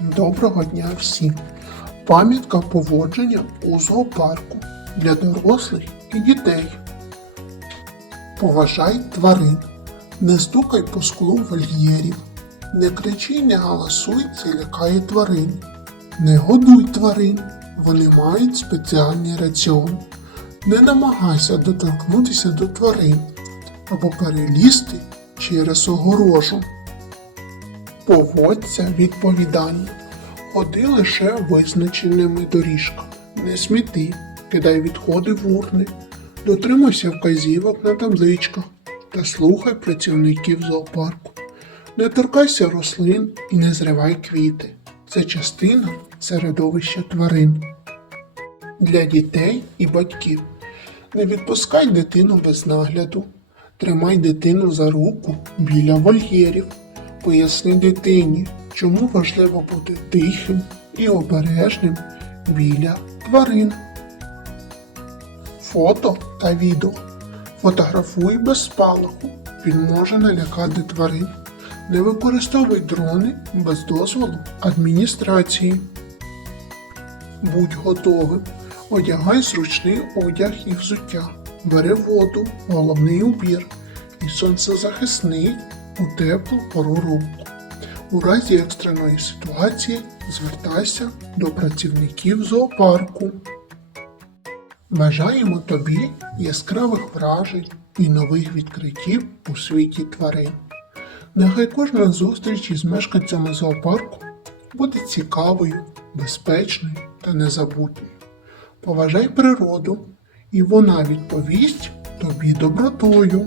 Доброго дня всім! Пам'ятка поводження у зоопарку для дорослих і дітей. Поважай тварин, не стукай по склу вольєрів, не кричи, не галасуй, це лякає тварин. Не годуй тварин, вони мають спеціальний раціон. Не намагайся доторкнутися до тварин або перелізти через огорожу. Поводься відповідально. Ходи лише визначеними доріжками. Не сміти, кидай відходи в урни, дотримуйся вказівок на табличках та слухай працівників зоопарку. Не торкайся рослин і не зривай квіти. Це частина середовища тварин. Для дітей і батьків. Не відпускай дитину без нагляду. Тримай дитину за руку біля вольєрів. Поясни дитині, чому важливо бути тихим і обережним біля тварин. Фото та відео. Фотографуй без спалаху. Він може налякати тварин. Не використовуй дрони без дозволу адміністрації. Будь готовим. Одягай зручний одяг і взуття. Бери воду, головний убір і сонцезахисний у теплу пору року. У разі екстреної ситуації звертайся до працівників зоопарку. Бажаємо тобі яскравих вражень і нових відкриттів у світі тварин. Нехай кожна зустріч із мешканцями зоопарку буде цікавою, безпечною та незабутньою. Поважай природу, і вона відповість тобі добротою.